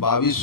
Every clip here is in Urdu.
22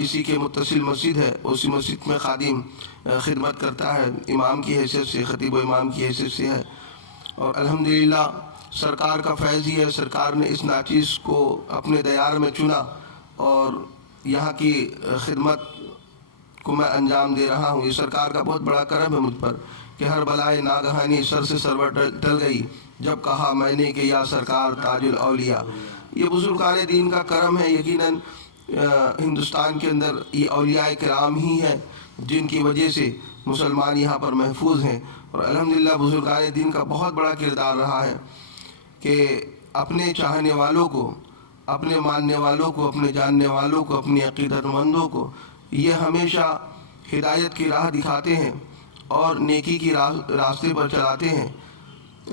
اسی کے متصل مسجد ہے، اسی مسجد میں خادم خدمت کرتا ہے، امام کی حیثیت سے، خطیب و امام کی حیثیت سے ہے۔ اور الحمدللہ سرکار کا فیض ہی ہے، سرکار نے اس ناچیز کو اپنے دیار میں چنا اور یہاں کی خدمت کو میں انجام دے رہا ہوں۔ یہ سرکار کا بہت بڑا کرم ہے مجھ پر کہ ہر بلائے ناگہانی سر سے سرور ٹل گئی جب کہا میں نے کہ یا سرکار تاج الاولیاء۔ یہ بزرگان دین کا کرم ہے۔ یقیناً ہندوستان کے اندر یہ اولیاء کرام ہی ہیں جن کی وجہ سے مسلمان یہاں پر محفوظ ہیں، اور الحمدللہ بزرگان دین کا بہت بڑا کردار رہا ہے کہ اپنے چاہنے والوں کو، اپنے ماننے والوں کو، اپنے جاننے والوں کو، اپنی عقیدت مندوں کو یہ ہمیشہ ہدایت کی راہ دکھاتے ہیں اور نیکی کی راستے پر چلاتے ہیں۔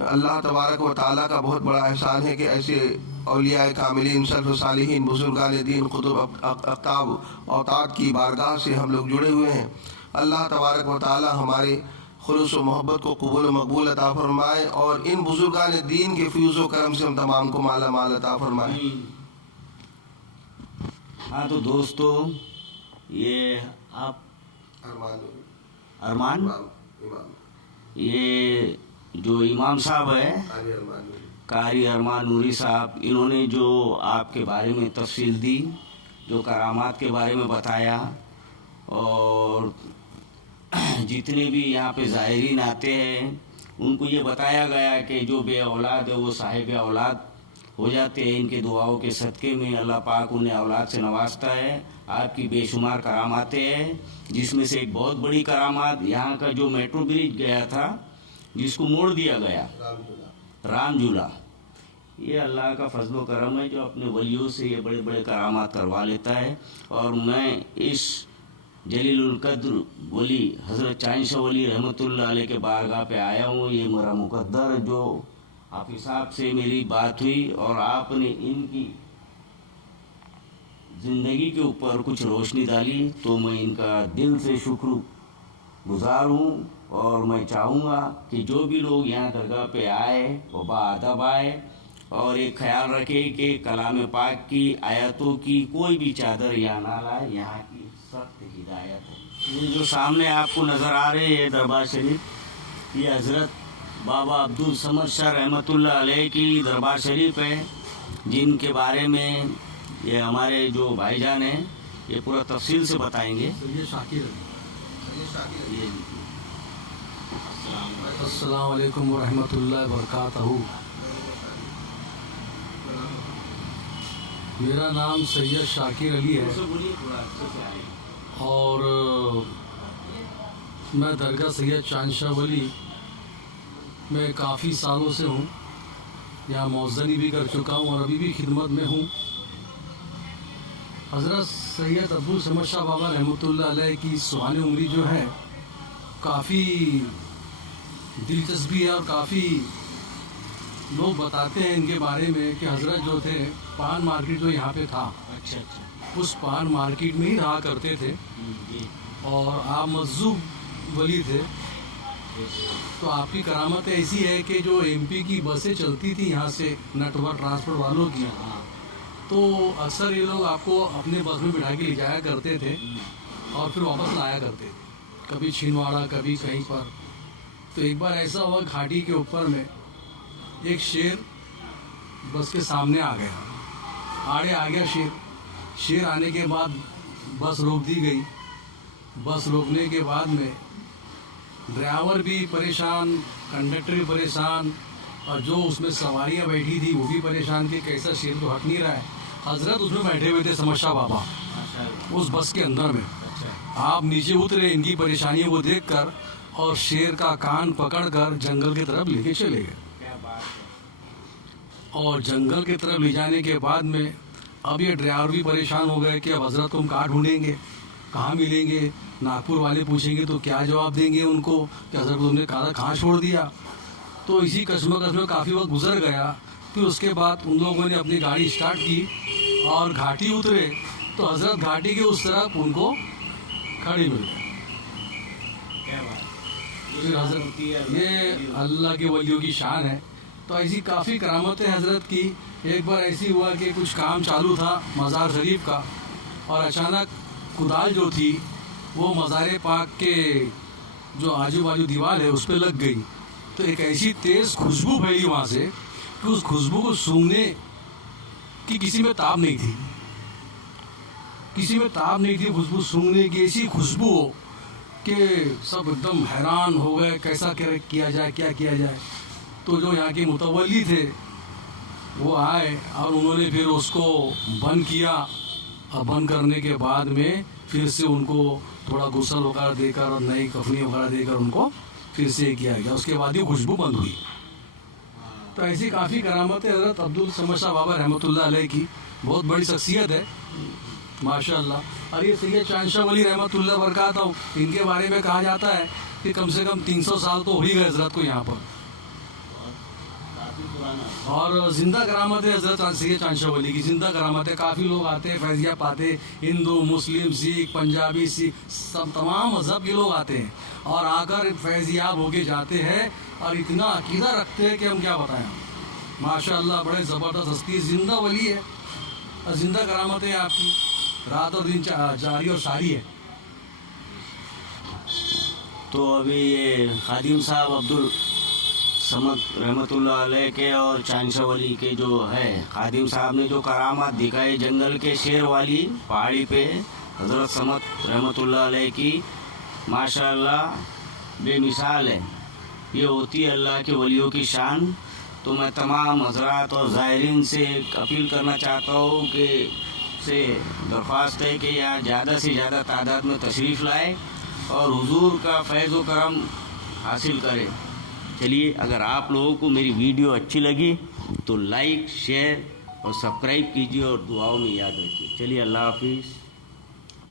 اللہ تبارک و تعالیٰ کا بہت بڑا احسان ہے کہ ایسے اولیاء کاملین، سلف صالحین، بزرگان دین، قطب اقطاب اوتاد کی بارگاہ سے ہم لوگ جڑے ہوئے ہیں۔ اللہ تبارک و تعالیٰ ہمارے خلوص و محبت کو قبول و مقبول عطا فرمائے اور ان بزرگان دین کے فیوز و کرم سے ہم تمام کو مالا مال عطا فرمائے۔ ہاں تو دوستو، یہ آپ ارمان یہ جو امام صاحب ہے قاری ارمان نوری صاحب، انہوں نے جو آپ کے بارے میں تفصیل دی، جو کرامات کے بارے میں بتایا، اور جتنے بھی یہاں پہ زائرین آتے ہیں ان کو یہ بتایا گیا کہ جو بے اولاد ہے وہ صاحب اولاد ہو جاتے ہیں، ان کے دعاؤں کے صدقے میں اللہ پاک انہیں اولاد سے نوازتا ہے۔ آپ کی بے شمار کراماتیں ہیں، جس میں سے ایک بہت بڑی کرامات یہاں کا جو میٹرو برج گیا تھا جس کو موڑ دیا گیا، رام جھولا، یہ اللہ کا فضل و کرم ہے جو اپنے ولیوں سے یہ بڑے بڑے کرامات کروا لیتا ہے۔ اور میں اس جلیل القدر ولی حضرت چاند شاہ ولی رحمۃ اللہ علیہ کے بارگاہ پہ آیا ہوں۔ یہ میرا مقدر جو حافظ صاحب سے میری بات ہوئی اور آپ نے ان کی زندگی کے اوپر کچھ روشنی ڈالی، تو میں ان کا دل سے شکر گزار ہوں، اور میں چاہوں گا کہ جو بھی لوگ یہاں درگاہ پہ آئے وہ باادب آئے اور ایک خیال رکھے کہ کلام پاک کی آیتوں کی کوئی بھی چادر یہاں نہ لائے، یہاں کی سخت ہدایت ہے۔ یہ جو سامنے آپ کو نظر آ رہے ہیں دربار شریف، یہ حضرت بابا عبدالصمد شاہ رحمۃ اللہ علیہ کی دربار شریف ہے، جن کے بارے میں یہ ہمارے جو بھائی جان ہیں یہ پورا تفصیل سے بتائیں گے۔ السلام علیکم ورحمۃ اللہ وبرکاتہ۔ میرا نام سید شاکر علی ہے اور میں درگاہ سید چاند شاہ ولی میں کافی سالوں سے ہوں، یہاں موزنی بھی کر چکا ہوں اور ابھی بھی خدمت میں ہوں۔ حضرت سید عبدالصمد شاہ بابا رحمۃ اللہ علیہ کی سبحان عمری جو ہے کافی دلچسپی ہے، اور کافی لوگ بتاتے ہیں ان کے بارے میں کہ حضرت جو تھے پان مارکیٹ جو یہاں پہ تھا، اس پان مارکیٹ میں ہی رہا کرتے تھے، اور آپ مجذوب ولی تھے۔ تو آپ کی کرامت ایسی ہے کہ جو ایم پی کی بسیں چلتی تھی یہاں سے نیٹ ورک ٹرانسپورٹ والوں کی، تو اکثر یہ لوگ آپ کو اپنے بس میں بٹھا کے لے جایا کرتے تھے اور پھر واپس لایا کرتے تھے، کبھی چھینواڑا کبھی کہیں پر۔ تو ایک بار ایسا ہوا گھاٹی کے اوپر میں ایک شیر بس کے سامنے آ گیا، آڑے آ گیا شیر آنے کے بعد بس روک دی گئی۔ بس روکنے کے بعد میں ڈرائیور بھی پریشان، کنڈکٹر بھی پریشان، اور جو اس میں سواریاں بیٹھی تھی وہ بھی پریشان تھی، کیسا شیر تو ہٹ نہیں رہا ہے۔ حضرت اس میں بیٹھے ہوئے تھے سمد شاہ بابا اس بس کے اندر میں۔ آپ نیچے اترے ان کی پریشانیوں کو دیکھ کر اور شیر کا کان پکڑ کر جنگل کی طرف لے کے چلے گئے، اور جنگل کی طرف لے جانے کے بعد میں اب یہ ڈرائیور بھی پریشان ہو گئے کہ اب حضرت کو ہم کہاں ڈھونڈیں گے، کہاں ملیں گے۔ ناگپور والے پوچھیں گے تو کیا جواب دیں گے ان کو کہ حضرت کو تم نے کہاں چھوڑ دیا۔ تو اسی کشمکش میں کافی وقت گزر گیا۔ پھر اس کے بعد ان لوگوں نے اپنی گاڑی اسٹارٹ کی اور گھاٹی اترے تو حضرت گھاٹی کے اس طرف ان کو کھڑی مل گئی۔ پھر حضرت یہ اللہ کے ولیوں کی شان ہے۔ تو ایسی کافی کرامتیں حضرت کی۔ ایک بار ایسی ہوا کہ کچھ کام چالو تھا مزار شریف کا، اور اچانک کدال جو تھی وہ مزار پاک کے جو آجو باجو دیوار ہے اس پہ لگ گئی، تو ایک ایسی تیز خوشبو پھیلی وہاں سے کہ اس خوشبو کو سونگھنے کی کسی میں تاب نہیں تھی، کسی میں تاب نہیں تھی خوشبو سونگھنے کی، ایسی خوشبو ہو کہ سب ایک دم حیران ہو گئے کیسا کیا جائے، کیا کیا جائے۔ تو جو یہاں کے متولی تھے وہ آئے اور انہوں نے پھر اس کو بند کیا، اور بند کرنے کے بعد میں پھر سے ان کو تھوڑا غسل وغیرہ دے کر اور نئی کفنی وغیرہ دے کر ان کو پھر سے کیا گیا، اس کے بعد یہ خوشبو بند ہوئی۔ تو ایسی کافی کرامتیں حضرت عبدالصمد شاہ بابا رحمۃ اللہ علیہ کی، بہت بڑی شخصیت ہے ماشاء اللہ۔ اور یہ سید چاند شاہ ولی رحمۃ اللہ برکاتہ، ان کے بارے میں کہا جاتا ہے کہ کم سے کم 300 سال تو ہو ہی گئے حضرت کو یہاں پر، اور زندہ کرامت ہے حضرت سید چاند شاہ ولی کی، زندہ کرامت ہے۔ کافی لوگ آتے ہیں فیضیہ پاتے، ہندو مسلم سکھ پنجابی سکھ سب تمام مذہب کے لوگ آتے ہیں اور آ کر فیضیاب ہو کے جاتے ہیں، اور اتنا عقیدہ رکھتے ہیں کہ ہم کیا بتائیں ماشاء اللہ۔ بڑے زبردست ہستی، زندہ ولی ہے اور زندہ کرامت ہے آپ کی، رات اور دن جاری اور ساری ہے۔ تو ابھی یہ خادم صاحب عبدالصمد رحمۃ اللہ علیہ کے اور چاند شاہ ولی کے جو ہے، خادم صاحب نے جو کرامات دکھائی جنگل کے شیر والی پہاڑی پہ حضرت صمد رحمۃ اللہ علیہ کی، ماشاء اللہ بے مثال ہے۔ یہ ہوتی ہے اللہ کے ولیوں کی شان۔ تو میں تمام حضرات اور زائرین سے اپیل کرنا چاہتا ہوں کہ سے درخواست ہے کہ یہاں زیادہ سے زیادہ تعداد میں تشریف لائے اور حضور کا فیض و کرم حاصل کرے۔ چلیے، اگر آپ لوگوں کو میری ویڈیو اچھی لگی تو لائک، شیئر اور سبسکرائب کیجیے اور دعاؤں میں یاد رکھیے۔ چلیے، اللہ حافظ۔